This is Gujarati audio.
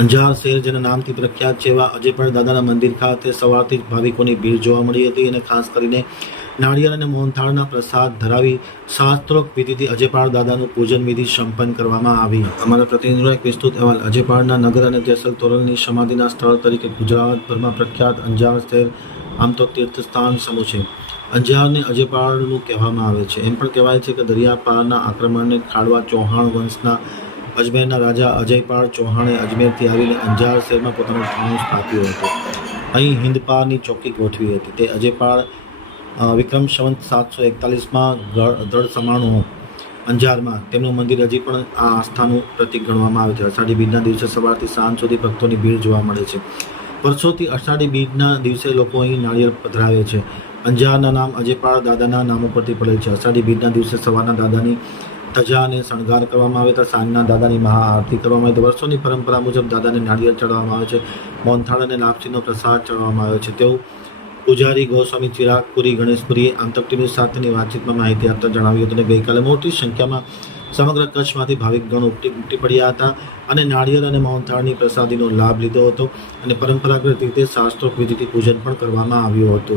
અંજાર શહેર જેના નામથી પ્રખ્યાત છે એવા અજયપાળ દાદાના મંદિર ખાતે સવારથી જ ભાવિકોની ભીડ જોવા મળી હતી અને ખાસ કરીને નાળિયેર અને મોહનથાળના પ્રસાદ ધરાવી શાસ્ત્રોક્ત વિધિથી અજયપાળ દાદાનું પૂજન વિધિ સંપન્ન કરવામાં આવી. અમારા પ્રતિનિધિનો એક વિસ્તૃત અહેવાલ. અજયપાળના નગર અને જેસલ તોરલની સમાધિના સ્થળ તરીકે ગુજરાતભરમાં પ્રખ્યાત અંજાર શહેર આમ તો તીર્થસ્થાન સમૂહ છે. અંજારને અજયપાળનું કહેવામાં આવે છે. એમ પણ કહેવાય છે કે દરિયાપારના આક્રમણને ખાડવા ચૌહાણ વંશના અજમેરના રાજા અજયપાળ ચૌહાણે અજમેરથી આવીને અંજાર શહેરમાં પોતાનું ઠાણું સ્થાપ્યું હતું. અહીં હિન્દપાળની ચોકી ગોઠવી હતી. તે અજયપાળ વિક્રમ સંવંત સાતસો એકતાલીસમાં દળ સમાણું અંજારમાં તેમનું મંદિર હજી પણ આ આસ્થાનું પ્રતીક ગણવામાં આવે છે. અષાઢી બીજના દિવસે સવારથી સાંજ સુધી ભક્તોની ભીડ જોવા મળે છે. વર્ષોથી અષાઢી બીજના દિવસે લોકો અહીં નાળિયેર પધરાવે છે. અંજારના નામ અજયપાળ દાદાના નામ ઉપરથી પડેલ છે. અષાઢી બીજના દિવસે સવારના દાદાની ધજા અને શણગાર કરવામાં આવે તો સાંજના દાદાની મહાઆરતી કરવામાં આવે તો વર્ષોની પરંપરા મુજબ દાદાને નાળિયેર ચડાવવામાં આવે છે મોનથાળ અને લાપસીનો પ્રસાદ ચડાવવામાં આવે છે. તેવું પૂજારી ગોસ્વામી ચિરાગપુરી, ગણેશપુરીએ આમતક ટીવી સાથેની વાતચીતમાં માહિતી આપતા જણાવ્યું હતું અને ગઈકાલે મોટી સંખ્યામાં સમગ્ર કચ્છમાંથી ભાવિકગણો ઉપટી ઉપટી પડ્યા હતા અને નાળિયેર અને મોહનથાળની પ્રસાદીનો લાભ લીધો હતો અને પરંપરાગત રીતે શાસ્ત્રોક વિધિથી પૂજન પણ કરવામાં આવ્યું હતું.